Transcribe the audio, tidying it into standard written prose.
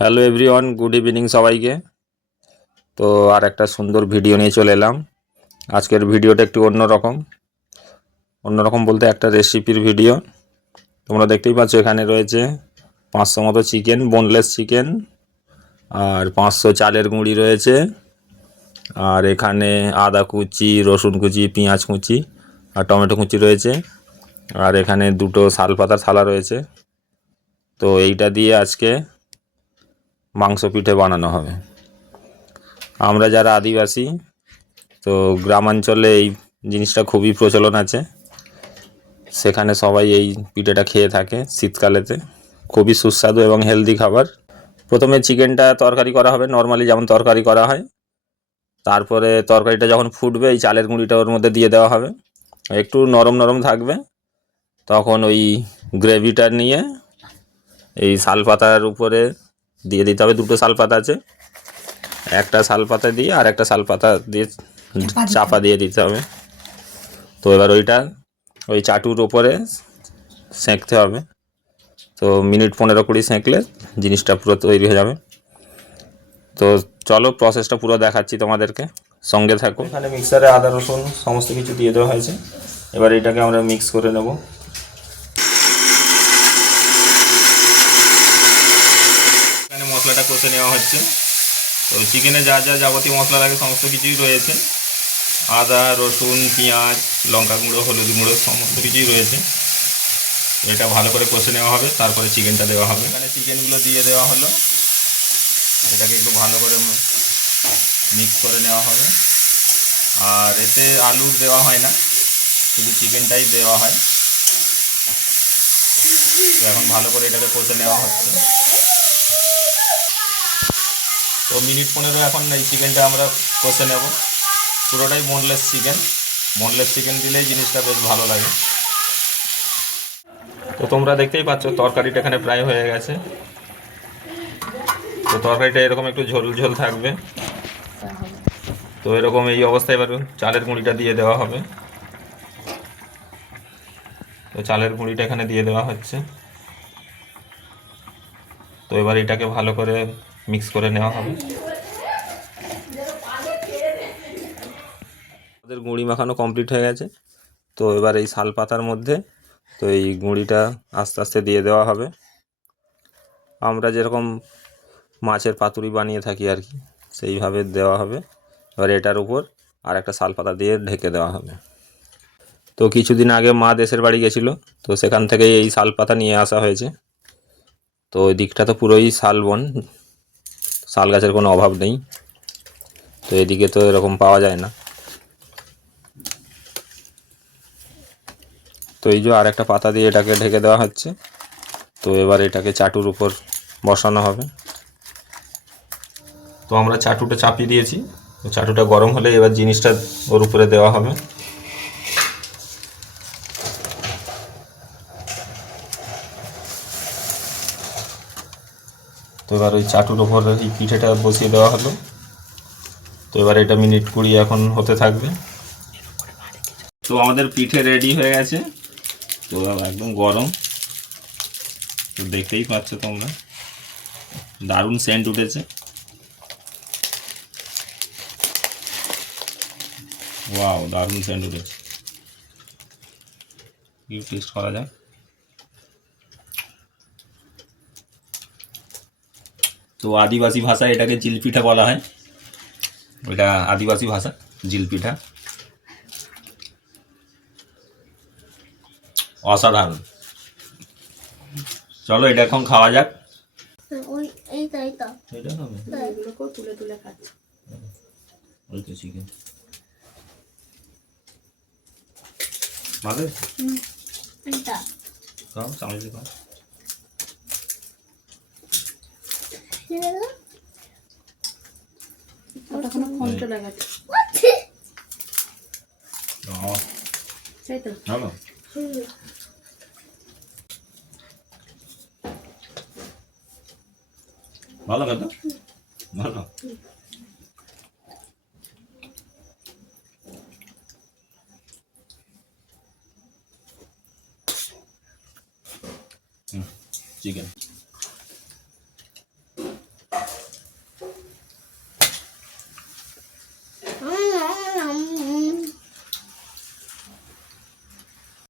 Hello everyone, good evening সবাইকে। তো আর একটা সুন্দর ভিডিও নিয়ে চলে এলাম। আজকের ভিডিওটা একটু অন্যরকম বলতে একটা রেসিপির ভিডিও। তোমরা দেখতেই পাচ্ছ এখানে রয়েছে 500 মতো চিকেন, বোনলেস চিকেন, আর 500 চালের গুঁড়ি রয়েছে, আর এখানে আদা কুচি, রসুন কুচি, পেঁয়াজ কুচি আর টমেটো কুচি রয়েছে, আর এখানে দুটো শালপাতার থালা রয়েছে। তো এইটা দিয়ে আজকে মাংস পিঠে বানানো হবে। আমরা যারা আদিবাসী, তো গ্রামাঞ্চলে এই জিনিসটা খুবই প্রচলন আছে। সেখানে সবাই এই পিঠেটা খেয়ে থাকে শীতকালেতে। খুবই সুস্বাদু এবং হেলদি খাবার। প্রথমে চিকেনটা তরকারি করা হবে, নর্মালি যেমন তরকারি করা হয়। তারপরে তরকারিটা যখন ফুটবে এই চালের গুঁড়িটা ওর মধ্যে দিয়ে দেওয়া হবে, একটু নরম নরম থাকবে। তখন ওই গ্রেভিটা নিয়ে এই শালপাতার উপরে দিয়ে দিতে হবে। দুটো শালপাতা আছে, একটা শালপাতা দিয়ে আর একটা শালপাতা দিয়ে চাপা দিয়ে দিতে হবে। তো এবার ওই চাটুর ওপরে সেঁকতে হবে। তো মিনিট 15-20 সেঁকলে জিনিসটা পুরো তৈরি হয়ে যাবে। তো চলো প্রসেসটা পুরো দেখাচ্ছি তোমাদেরকে, সঙ্গে থাকো। এখানে মিক্সারে আদা রসুন সমস্ত কিছু দিয়ে দেওয়া হয়েছে। এবার এটাকে আমরা মিক্স করে নেব। এখানে মশলাটা কষে নেওয়া হচ্ছে। তো চিকেনে যা যা যাবতীয় মশলা লাগে সমস্ত কিছুই রয়েছে। আদা, রসুন, পেঁয়াজ, লঙ্কা গুঁড়ো, হলুদ গুঁড়ো সমস্ত কিছুই রয়েছে। এটা ভালো করে কষে নেওয়া হবে, তারপরে চিকেনটা দেওয়া হবে। এখানে চিকেনগুলো দিয়ে দেওয়া হলো, এটাকে একটু ভালো করে মিক্স করে নেওয়া হবে। আর এতে আলু দেওয়া হয় না, শুধু চিকেনটাই দেওয়া হয়। তো এখন ভালো করে এটাকে কষে নেওয়া হচ্ছে। তো মিনিট 15 এখন এই চিকেনটা আমরা কষে নেব। পুরোটাই বোনলেস চিকেন দিলেই জিনিসটা বেশ ভালো লাগে। তো তোমরা দেখতেই পাচ্ছ তরকারিটা এখানে প্রায় হয়ে গেছে। তো তরকারিটা এরকম একটু ঝোল ঝোল থাকবে। তো এরকম এই অবস্থায় এবার চালের গুঁড়িটা দিয়ে দেওয়া হবে। তো চালের গুঁড়িটা এখানে দিয়ে দেওয়া হচ্ছে। তো এবার এটাকে ভালো করে মিক্স করে নেওয়া হবে। আমাদের গুঁড়ি মাখানো কমপ্লিট হয়ে গেছে। তো এবার এই শাল পাতার মধ্যে তো এই গুঁড়িটা আস্তে আস্তে দিয়ে দেওয়া হবে। আমরা যেরকম মাছের পাতুরি বানিয়ে থাকি আর কি, সেইভাবে দেওয়া হবে। এবার এটার উপর আর একটা শাল পাতা দিয়ে ঢেকে দেওয়া হবে। তো কিছুদিন আগে মা দেশের বাড়ি গেছিলো, তো সেখান থেকে এই শাল পাতা নিয়ে আসা হয়েছে। তো ওই দিকটা তো পুরোই শালবন, শাল গাছের কোনো অভাব নেই। তো এদিকে তো এরকম পাওয়া যায় না। তো এই যে আর একটা পাতা দিয়ে এটাকে ঢেকে দেওয়া হচ্ছে। তো এবার এটাকে চাটুর উপর বসানো হবে। তো আমরা চাটুটা চাপিয়ে দিয়েছি। তো চাটুটা গরম হলে এবার জিনিসটা ওর উপরে দেওয়া হবে। তো এবার ওই চাটুর ওপর এই পিঠেটা বসিয়ে দেওয়া হলো। তো এবার এটা মিনিট 20 এখন হতে থাকবে। তো আমাদের পিঠে রেডি হয়ে গেছে। তো একদম গরম, তো দেখতেই পাচ্ছ তোমরা, দারুণ সেন্ট উঠেছে। ওয়াও, দারুণ সেন্ট উঠেছে। কি টেস্ট করা যায়। তো আদিবাসী ভাষায় এটাকে জিলপিঠা বলা হয়। ওইটা আদিবাসী ভাষা, জিলপিঠা। অসাধারণ। চলো এটা এখন খাওয়া যাক। চিকেন ভালো খাও, চামচ খাও। ভালো ভালো খেতে ভালো। চিকেন